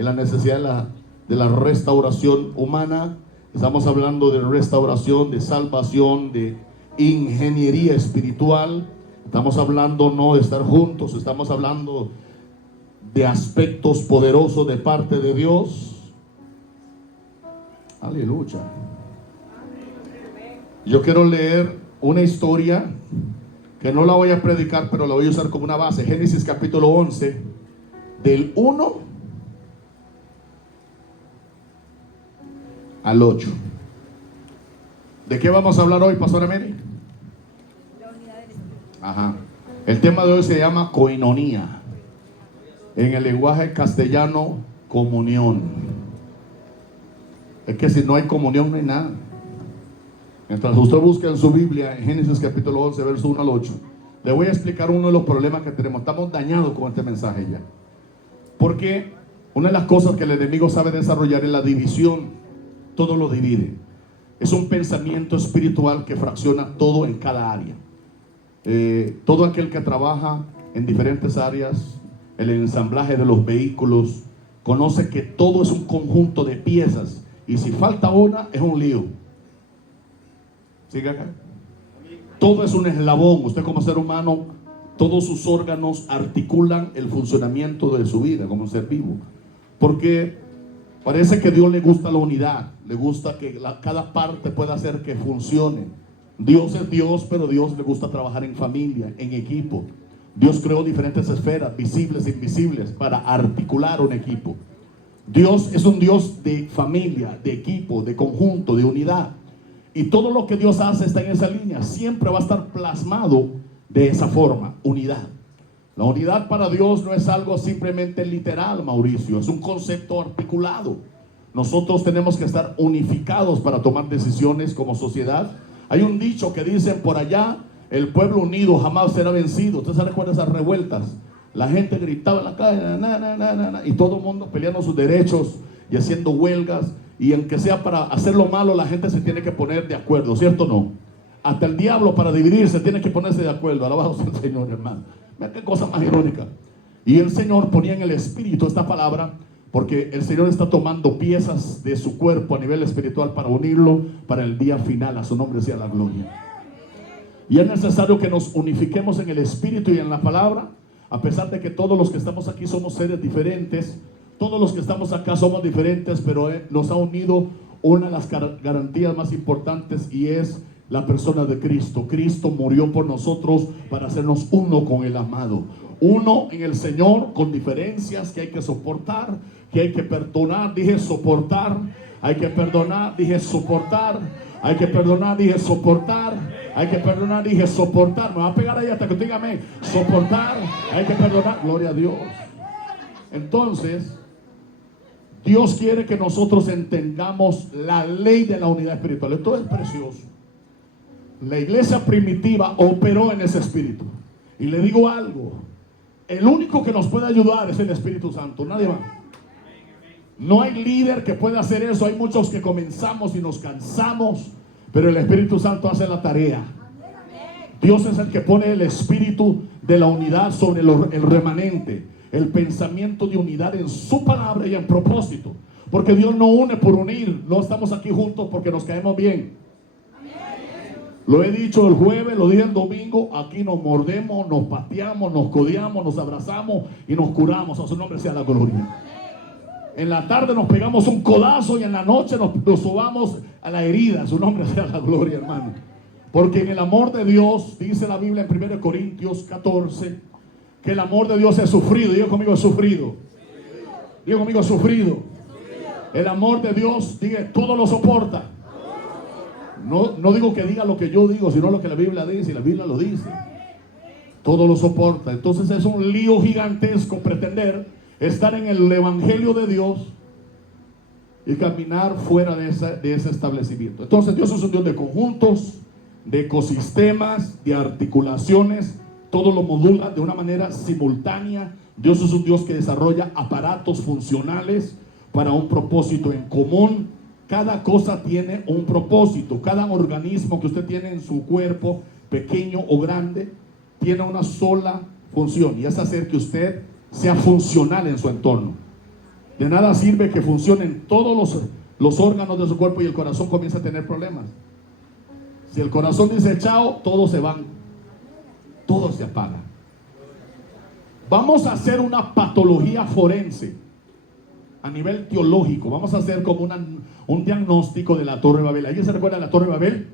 en la necesidad de la restauración humana. Estamos hablando de restauración, de salvación, de ingeniería espiritual. Estamos hablando no de estar juntos, estamos hablando de aspectos poderosos de parte de Dios. Aleluya. Yo quiero leer una historia que no la voy a predicar, pero la voy a usar como una base. Génesis capítulo 11, del 1 al 8. ¿De qué vamos a hablar hoy, Pastora Mary? La unidad del Espíritu. Ajá. El tema de hoy se llama coinonía. En el lenguaje castellano, comunión. Es que si no hay comunión no hay nada. Mientras usted busca en su Biblia, en Génesis capítulo 11, verso 1 al 8, le voy a explicar uno de los problemas que tenemos. Estamos dañados con este mensaje ya. Porque una de las cosas que el enemigo sabe desarrollar es la división. Todo lo divide. Es un pensamiento espiritual que fracciona todo en cada área. Todo aquel que trabaja en diferentes áreas, el ensamblaje de los vehículos, conoce que todo es un conjunto de piezas. Y si falta una, es un lío. Sigue acá. Todo es un eslabón. Usted como ser humano, todos sus órganos articulan el funcionamiento de su vida como ser vivo. Porque parece que a Dios le gusta la unidad, le gusta que cada parte pueda hacer que funcione. Dios es Dios, pero Dios le gusta trabajar en familia, en equipo. Dios creó diferentes esferas, visibles e invisibles, para articular un equipo. Dios es un Dios de familia, de equipo, de conjunto, de unidad. Y todo lo que Dios hace está en esa línea. Siempre va a estar plasmado de esa forma, unidad. La unidad para Dios no es algo simplemente literal, Mauricio. Es un concepto articulado. Nosotros tenemos que estar unificados para tomar decisiones como sociedad. Hay un dicho que dicen por allá: el pueblo unido jamás será vencido. ¿Usted se recuerda esas revueltas? La gente gritaba en la calle, y todo el mundo peleando sus derechos y haciendo huelgas. Y aunque sea para hacer lo malo, la gente se tiene que poner de acuerdo, ¿cierto o no? Hasta el diablo para dividirse tiene que ponerse de acuerdo. Alabado sea el Señor, hermano. Mira qué cosa más irónica. Y el Señor ponía en el espíritu esta palabra, porque el Señor está tomando piezas de su cuerpo a nivel espiritual para unirlo para el día final. A su nombre sea la gloria. Y es necesario que nos unifiquemos en el espíritu y en la palabra, a pesar de que todos los que estamos aquí somos seres diferentes. Todos los que estamos acá somos diferentes, pero nos ha unido una de las garantías más importantes, y es la persona de Cristo. Cristo murió por nosotros para hacernos uno con el amado. Uno en el Señor, con diferencias que hay que soportar, que hay que perdonar. Dije soportar. Hay que perdonar. Dije soportar. Hay que perdonar. Dije soportar. Hay que perdonar. Dije soportar. Me va a pegar ahí hasta que tú digas amén. Soportar. Hay que perdonar. Gloria a Dios. Entonces, Dios quiere que nosotros entendamos la ley de la unidad espiritual. Esto es precioso. La iglesia primitiva operó en ese espíritu. Y le digo algo: el único que nos puede ayudar es el Espíritu Santo, nadie más. No hay líder que pueda hacer eso. Hay muchos que comenzamos y nos cansamos, pero el Espíritu Santo hace la tarea. Dios es el que pone el espíritu de la unidad sobre el remanente, el pensamiento de unidad en su palabra y en propósito. Porque Dios no une por unir. No estamos aquí juntos porque nos caemos bien. Lo he dicho el jueves, lo dije el domingo. Aquí nos mordemos, nos pateamos, nos codeamos, nos abrazamos y nos curamos. A su nombre sea la gloria. En la tarde nos pegamos un codazo y en la noche nos sobamos a la herida. A su nombre sea la gloria, hermano. Porque en el amor de Dios, dice la Biblia en 1 Corintios 14, que el amor de Dios es sufrido. Diga conmigo, es sufrido. Diga conmigo, es sufrido. El amor de Dios, diga, todo lo soporta. No digo que diga lo que yo digo, sino lo que la Biblia dice. Y la Biblia lo dice. Todo lo soporta. Entonces es un lío gigantesco pretender estar en el evangelio de Dios y caminar fuera de ese establecimiento. Entonces Dios es un Dios de conjuntos, de ecosistemas, de articulaciones. Todo lo modula de una manera simultánea. Dios es un Dios que desarrolla aparatos funcionales para un propósito en común. Cada cosa tiene un propósito. Cada organismo que usted tiene en su cuerpo, pequeño o grande, tiene una sola función, y es hacer que usted sea funcional en su entorno. De nada sirve que funcionen todos los órganos de su cuerpo y el corazón comienza a tener problemas. Si el corazón dice chao, todos se van, todo se apaga. Vamos a hacer una patología forense a nivel teológico. Vamos a hacer como un diagnóstico de la Torre de Babel. ¿Alguien se recuerda de la Torre de Babel?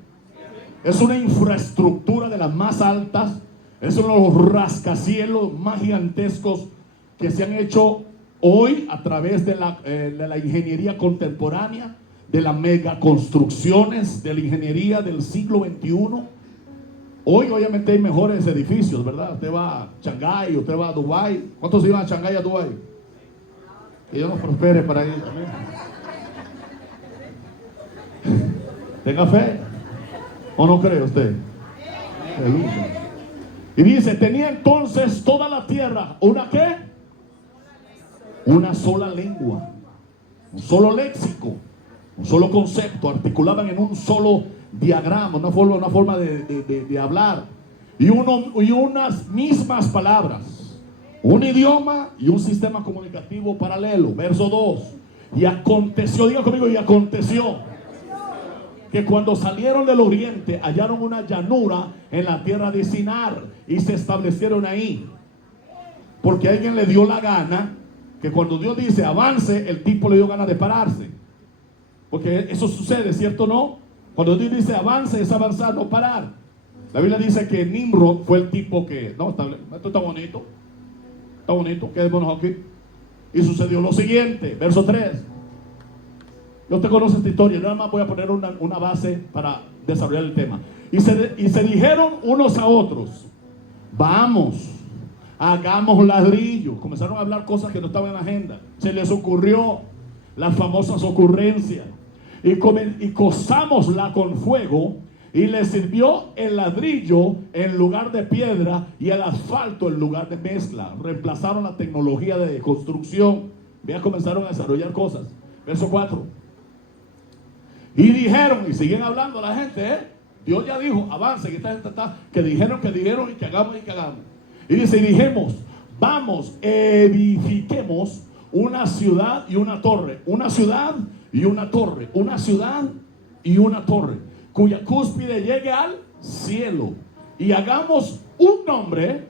Es una infraestructura de las más altas. Es uno de los rascacielos más gigantescos que se han hecho hoy a través de la ingeniería contemporánea, de las megaconstrucciones, de la ingeniería del siglo XXI. Hoy obviamente hay mejores edificios, ¿verdad? Usted va a Shanghái, usted va a Dubái. ¿Cuántos iban a Shanghái y a Dubái? Que Dios nos prospere para ir también. Tenga fe. ¿O no cree usted? Aleluya. Y dice, tenía entonces toda la tierra, ¿una qué? Una sola lengua, un solo léxico, un solo concepto, articulaban en un solo diagrama, una forma de hablar, y unas mismas palabras, un idioma y un sistema comunicativo paralelo. Verso 2. Y aconteció, diga conmigo, y aconteció que cuando salieron del oriente hallaron una llanura en la tierra de Sinar y se establecieron ahí, porque a alguien le dio la gana que cuando Dios dice avance, el tipo le dio ganas de pararse, porque eso sucede, ¿cierto o no? Cuando Dios dice avance, es avanzar, no parar. La Biblia dice que Nimrod fue el tipo que, no, esto está bonito, quedémonos aquí. Y sucedió lo siguiente, verso 3. Yo te conozco esta historia, nada más voy a poner una base para desarrollar el tema. Y se dijeron unos a otros, vamos, hagamos ladrillo. Comenzaron a hablar cosas que no estaban en la agenda. Se les ocurrió las famosas ocurrencias. Y cozámosla con fuego, y les sirvió el ladrillo en lugar de piedra y el asfalto en lugar de mezcla. Reemplazaron la tecnología de construcción. Ya comenzaron a desarrollar cosas. Verso 4. Y dijeron, y siguen hablando la gente, Dios ya dijo, avance, que esta gente está, que dijeron y que hagamos. Y dice, y dijimos, vamos, edifiquemos una ciudad y una torre, una ciudad y una torre, una ciudad y una torre, cuya cúspide llegue al cielo, y hagamos un nombre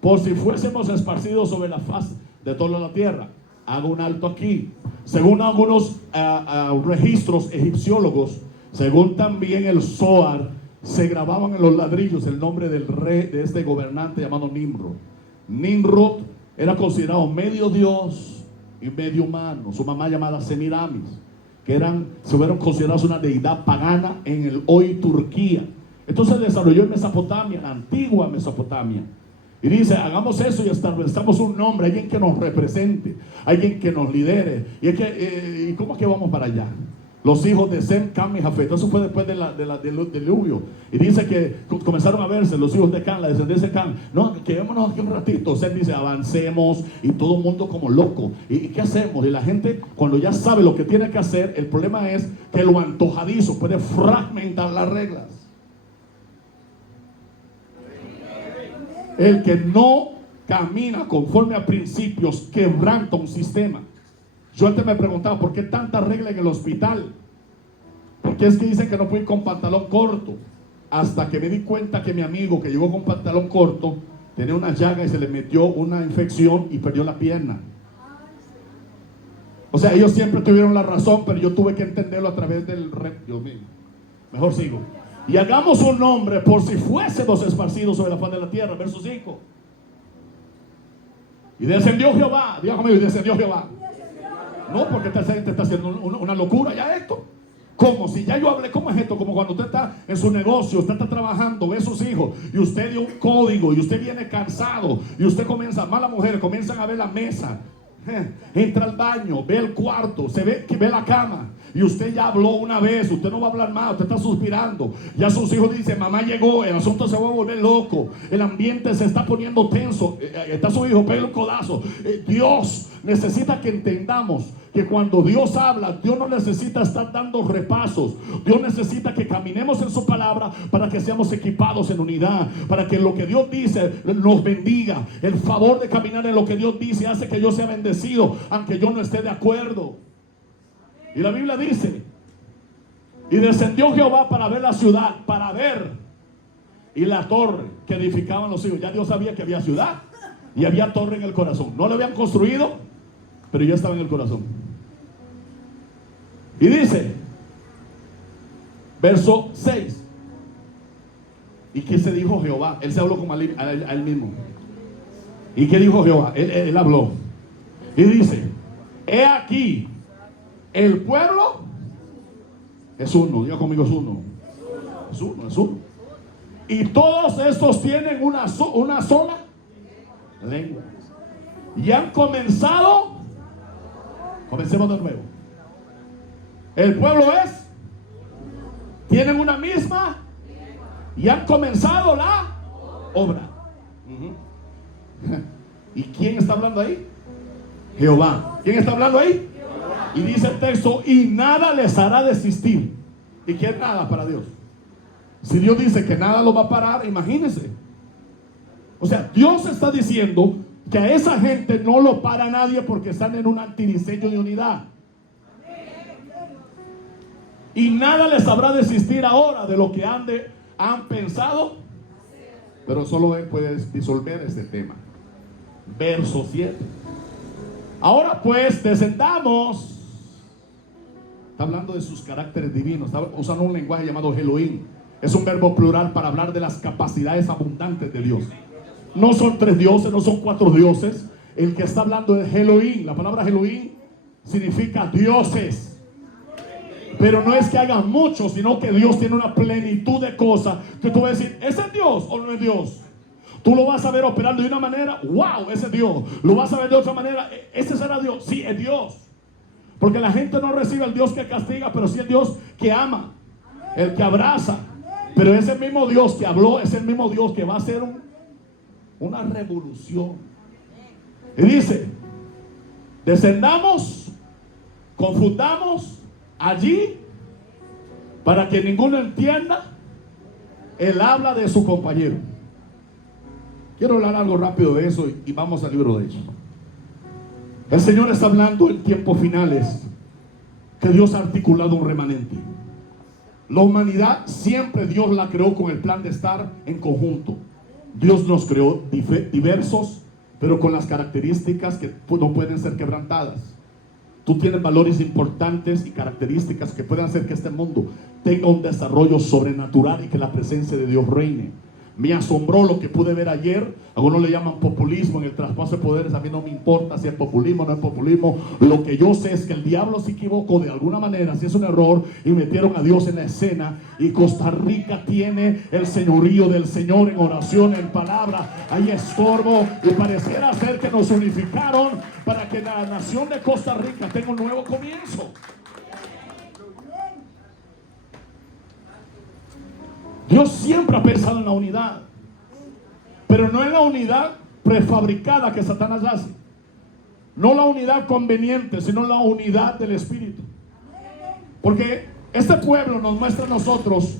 por si fuésemos esparcidos sobre la faz de toda la tierra. Hago un alto aquí. Según algunos registros egipciólogos, según también el Zohar, se grababan en los ladrillos el nombre del rey, de este gobernante llamado Nimrod. Nimrod era considerado medio dios y medio humano. Su mamá llamada Semiramis, que se hubieran considerado una deidad pagana en el hoy Turquía. Entonces se desarrolló en Mesopotamia, la antigua Mesopotamia. Y dice, hagamos eso y establezcamos un nombre, alguien que nos represente, alguien que nos lidere. ¿Y cómo es que vamos para allá? Los hijos de Sem, Cam y Jafet. Eso fue después del diluvio. Y dice que comenzaron a verse los hijos de Cam, la descendencia de Cam. No, quedémonos aquí un ratito. Sem dice, avancemos, y todo el mundo como loco. ¿Y qué hacemos? Y la gente, cuando ya sabe lo que tiene que hacer, el problema es que lo antojadizo puede fragmentar las reglas. El que no camina conforme a principios quebranta un sistema. Yo antes me preguntaba, ¿por qué tanta regla en el hospital? Porque es que dicen que no puedo ir con pantalón corto. Hasta que me di cuenta que mi amigo que llegó con pantalón corto tenía una llaga y se le metió una infección y perdió la pierna. O sea, ellos siempre tuvieron la razón, pero yo tuve que entenderlo a través del Dios mío. Mejor sigo. Y hagamos un nombre por si fuésemos esparcidos sobre la faz de la tierra. Verso 5. Y descendió Jehová. Diga conmigo, y descendió Jehová. No, porque esta gente está haciendo una locura ya esto. Como si ya yo hablé, ¿cómo es esto? Como cuando usted está en su negocio, usted está trabajando, ve a sus hijos y usted dio un código y usted viene cansado y usted comienza, malas mujeres comienzan a ver la mesa, entra al baño, ve el cuarto, ve la cama. Y usted ya habló una vez, usted no va a hablar más, usted está suspirando. Ya sus hijos dicen, mamá llegó, el asunto se va a volver loco, el ambiente se está poniendo tenso. Está su hijo, pega un codazo. Dios necesita que entendamos que cuando Dios habla, Dios no necesita estar dando repasos. Dios necesita que caminemos en su palabra para que seamos equipados en unidad, para que lo que Dios dice nos bendiga. El favor de caminar en lo que Dios dice hace que yo sea bendecido, aunque yo no esté de acuerdo. Y la Biblia dice: y descendió Jehová para ver la ciudad, para ver, y la torre que edificaban los hijos. Ya Dios sabía que había ciudad y había torre en el corazón. No lo habían construido, pero ya estaba en el corazón. Y dice, verso 6: ¿y qué se dijo Jehová? Él se habló como a él mismo. ¿Y qué dijo Jehová? Él habló. Y dice: he aquí, el pueblo es uno. Diga conmigo, es uno. Es uno, es uno. Y todos estos tienen una sola lengua. Y han comenzado. Comencemos de nuevo. El pueblo tienen una misma y han comenzado la obra. ¿Y quién está hablando ahí? Jehová. ¿Quién está hablando ahí? Jehová. Y dice el texto: y nada les hará desistir. ¿Y qué es nada para Dios? Si Dios dice que nada lo va a parar, imagínense. O sea, Dios está diciendo que a esa gente no lo para nadie, porque están en un antediseño de unidad. Y nada les habrá desistir ahora de lo que han pensado. Pero solo Él puede disolver este tema. Verso 7: ahora pues descendamos. Está hablando de sus caracteres divinos. Está usando un lenguaje llamado Elohim. Es un verbo plural para hablar de las capacidades abundantes de Dios. No son 3 dioses, no son 4 dioses. El que está hablando es Elohim. La palabra Elohim significa dioses. Pero no es que hagan mucho, sino que Dios tiene una plenitud de cosas que tú vas a decir: ¿ese es Dios o no es Dios? Tú lo vas a ver operando de una manera, wow, ese es Dios. Lo vas a ver de otra manera, ese será Dios. Sí, es Dios. Porque la gente no recibe al Dios que castiga, pero sí el Dios que ama, el que abraza. Pero ese mismo Dios que habló es el mismo Dios que va a hacer una revolución. Y dice: descendamos, confundamos allí, para que ninguno entienda. Él habla de su compañero. Quiero hablar algo rápido de eso y vamos al libro de Hechos. El Señor está hablando en tiempos finales que Dios ha articulado un remanente. La humanidad siempre Dios la creó con el plan de estar en conjunto. Dios nos creó diversos, pero con las características que no pueden ser quebrantadas. Tú tienes valores importantes y características que pueden hacer que este mundo tenga un desarrollo sobrenatural y que la presencia de Dios reine. Me asombró lo que pude ver ayer. Algunos le llaman populismo en el traspaso de poderes. A mí no me importa si es populismo o no es populismo. Lo que yo sé es que el diablo se equivocó de alguna manera, si es un error, y metieron a Dios en la escena. Y Costa Rica tiene el señorío del Señor en oración, en palabra. Hay estorbo y pareciera ser que nos unificaron para que la nación de Costa Rica tenga un nuevo comienzo. Dios siempre ha pensado en la unidad, pero no en la unidad prefabricada que Satanás hace. No la unidad conveniente, sino la unidad del Espíritu. Porque este pueblo nos muestra a nosotros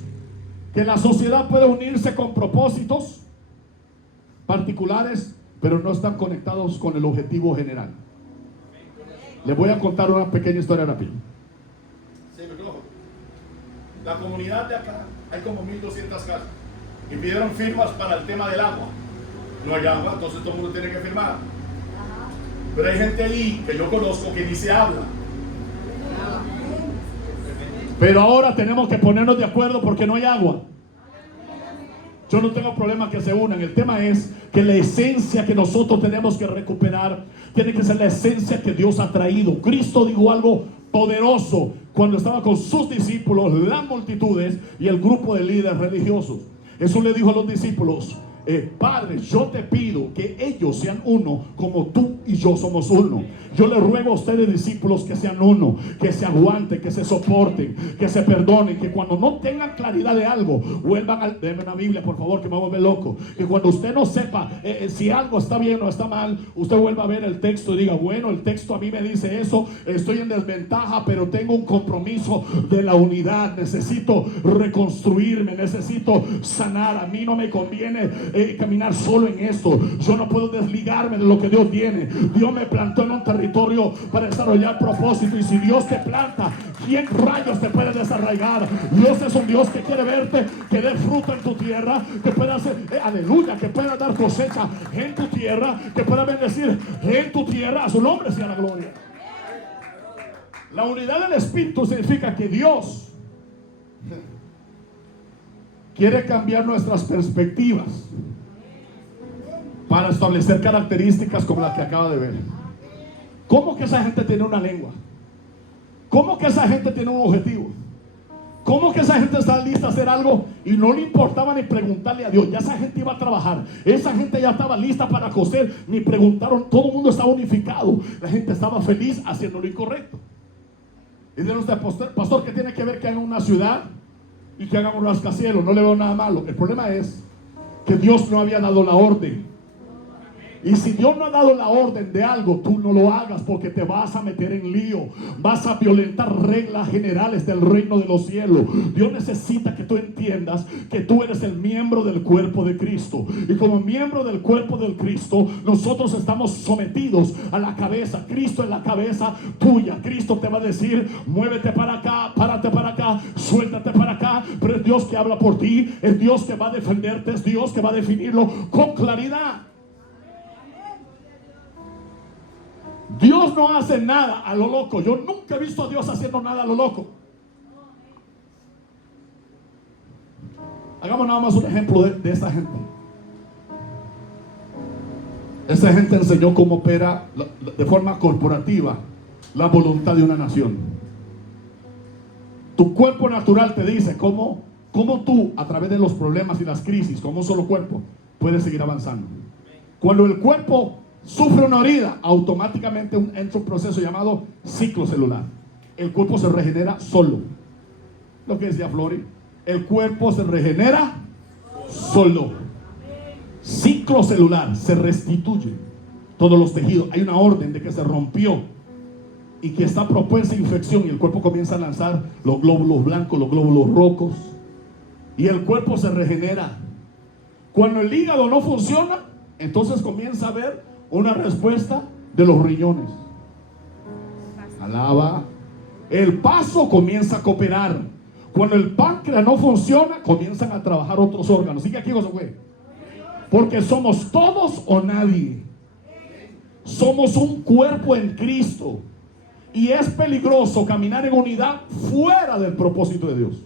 que la sociedad puede unirse con propósitos particulares, pero no están conectados con el objetivo general. Les voy a contar una pequeña historia rápida. La comunidad de acá, hay como 1200 casas, y pidieron firmas para el tema del agua. No hay agua, entonces todo el mundo tiene que firmar. Pero hay gente ahí que yo conozco que ni se habla. Pero ahora tenemos que ponernos de acuerdo porque no hay agua. Yo no tengo problema que se unan. El tema es que la esencia que nosotros tenemos que recuperar tiene que ser la esencia que Dios ha traído. Cristo dijo algo poderoso cuando estaba con sus discípulos, las multitudes y el grupo de líderes religiosos. Jesús le dijo a los discípulos: Padre, yo te pido que ellos sean uno como tú y yo somos uno. Yo le ruego a ustedes, discípulos, que sean uno, que se aguanten, que se soporten, que se perdonen, que cuando no tengan claridad de algo, vuelvan a... Denme una Biblia, por favor, que me vuelve loco. Que cuando usted no sepa si algo está bien o está mal, usted vuelva a ver el texto y diga, bueno, el texto a mí me dice eso, estoy en desventaja, pero tengo un compromiso de la unidad, necesito reconstruirme, necesito sanar. A mí no me conviene caminar solo en esto. Yo no puedo desligarme de lo que Dios tiene. Dios me plantó en un territorio para desarrollar propósito, y si Dios te planta, ¿quién rayos te puede desarraigar? Dios es un Dios que quiere verte, que dé fruto en tu tierra, que pueda hacer, aleluya, que pueda dar cosecha en tu tierra, que pueda bendecir en tu tierra. A su nombre sea la gloria. La unidad del Espíritu significa que Dios quiere cambiar nuestras perspectivas para establecer características como las que acaba de ver. ¿Cómo que esa gente tiene una lengua? ¿Cómo que esa gente tiene un objetivo? ¿Cómo que esa gente está lista a hacer algo y no le importaba ni preguntarle a Dios? Ya esa gente iba a trabajar, esa gente ya estaba lista para coser, ni preguntaron, todo el mundo estaba unificado, la gente estaba feliz haciendo lo incorrecto. Y dice usted, pastor, ¿qué tiene que ver que hagan una ciudad y que hagan un rascacielos? No le veo nada malo. El problema es que Dios no había dado la orden. Y si Dios no ha dado la orden de algo, tú no lo hagas, porque te vas a meter en lío, vas a violentar reglas generales del reino de los cielos. Dios necesita que tú entiendas que tú eres el miembro del cuerpo de Cristo, y como miembro del cuerpo del Cristo, nosotros estamos sometidos a la cabeza. Cristo es la cabeza tuya. Cristo te va a decir, muévete para acá, párate para acá, suéltate para acá, pero es Dios que habla por ti, es Dios que va a defenderte, es Dios que va a definirlo con claridad. Dios no hace nada a lo loco. Yo nunca he visto a Dios haciendo nada a lo loco. Hagamos nada más un ejemplo de esa gente. Esa gente enseñó cómo opera de forma corporativa la voluntad de una nación. Tu cuerpo natural te dice cómo tú, a través de los problemas y las crisis, como un solo cuerpo, puedes seguir avanzando. Cuando el cuerpo sufre una herida, automáticamente entra un proceso llamado ciclo celular. El cuerpo se regenera solo. Lo que decía Flori, el cuerpo se regenera solo. Ciclo celular, se restituye todos los tejidos. Hay una orden de que se rompió y que está propensa a infección, y el cuerpo comienza a lanzar los glóbulos blancos, los glóbulos rojos, y el cuerpo se regenera. Cuando el hígado no funciona, entonces comienza a haber una respuesta de los riñones. Alaba. El paso comienza a cooperar. Cuando el páncreas no funciona, comienzan a trabajar otros órganos. Sigue aquí, Josué. Porque somos todos o nadie. Somos un cuerpo en Cristo. Y es peligroso caminar en unidad fuera del propósito de Dios.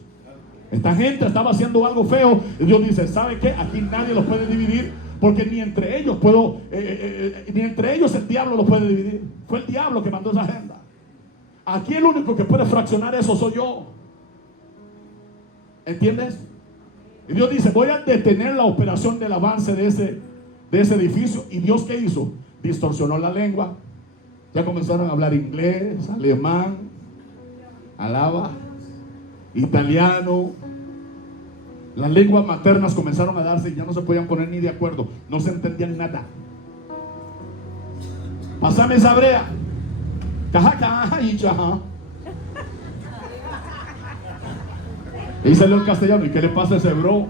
Esta gente estaba haciendo algo feo, y Dios dice, ¿sabe qué? Aquí nadie los puede dividir, porque ni entre ellos ni entre ellos el diablo los puede dividir. Fue el diablo que mandó esa agenda. Aquí el único que puede fraccionar eso soy yo. ¿Entiendes? Y Dios dice, voy a detener la operación del avance de ese edificio. ¿Y Dios qué hizo? Distorsionó la lengua. Ya comenzaron a hablar inglés, alemán, alaba, italiano. Las lenguas maternas comenzaron a darse y ya no se podían poner ni de acuerdo. No se entendían nada. Pásame esa brea. Y salió el castellano. ¿Y qué le pasa a ese bro?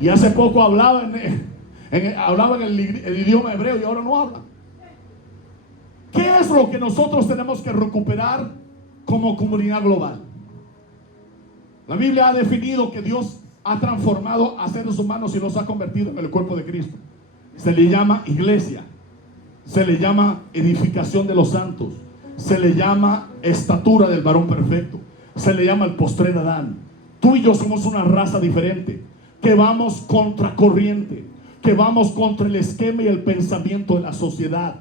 Y hace poco hablaba en el idioma hebreo y ahora no habla. ¿Qué es lo que nosotros tenemos que recuperar como comunidad global? La Biblia ha definido que Dios ha transformado a seres humanos y los ha convertido en el cuerpo de Cristo. Se le llama iglesia, se le llama edificación de los santos, se le llama estatura del varón perfecto, se le llama el postrer Adán. Tú y yo somos una raza diferente, que vamos contra corriente, que vamos contra el esquema y el pensamiento de la sociedad.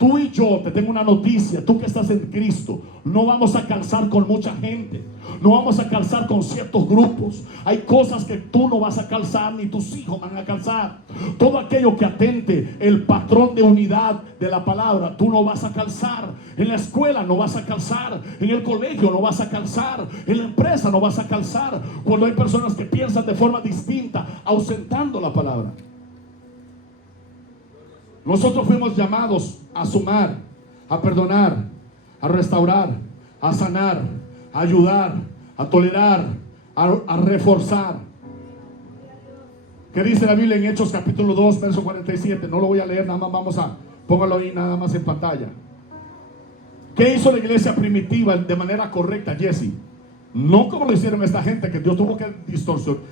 Tú y yo, te tengo una noticia, tú que estás en Cristo, no vamos a calzar con mucha gente, no vamos a calzar con ciertos grupos. Hay cosas que tú no vas a calzar, ni tus hijos van a calzar. Todo aquello que atente el patrón de unidad de la palabra, tú no vas a calzar. En la escuela no vas a calzar, en el colegio no vas a calzar, en la empresa no vas a calzar, cuando hay personas que piensan de forma distinta, ausentando la palabra. Nosotros fuimos llamados a sumar, a perdonar, a restaurar, a sanar, a ayudar, a tolerar, a reforzar. ¿Qué dice la Biblia en Hechos capítulo 2, verso 47? No lo voy a leer, nada más póngalo ahí nada más en pantalla. ¿Qué hizo la iglesia primitiva de manera correcta, Jesse? No como lo hicieron esta gente que Dios tuvo que distorsionar.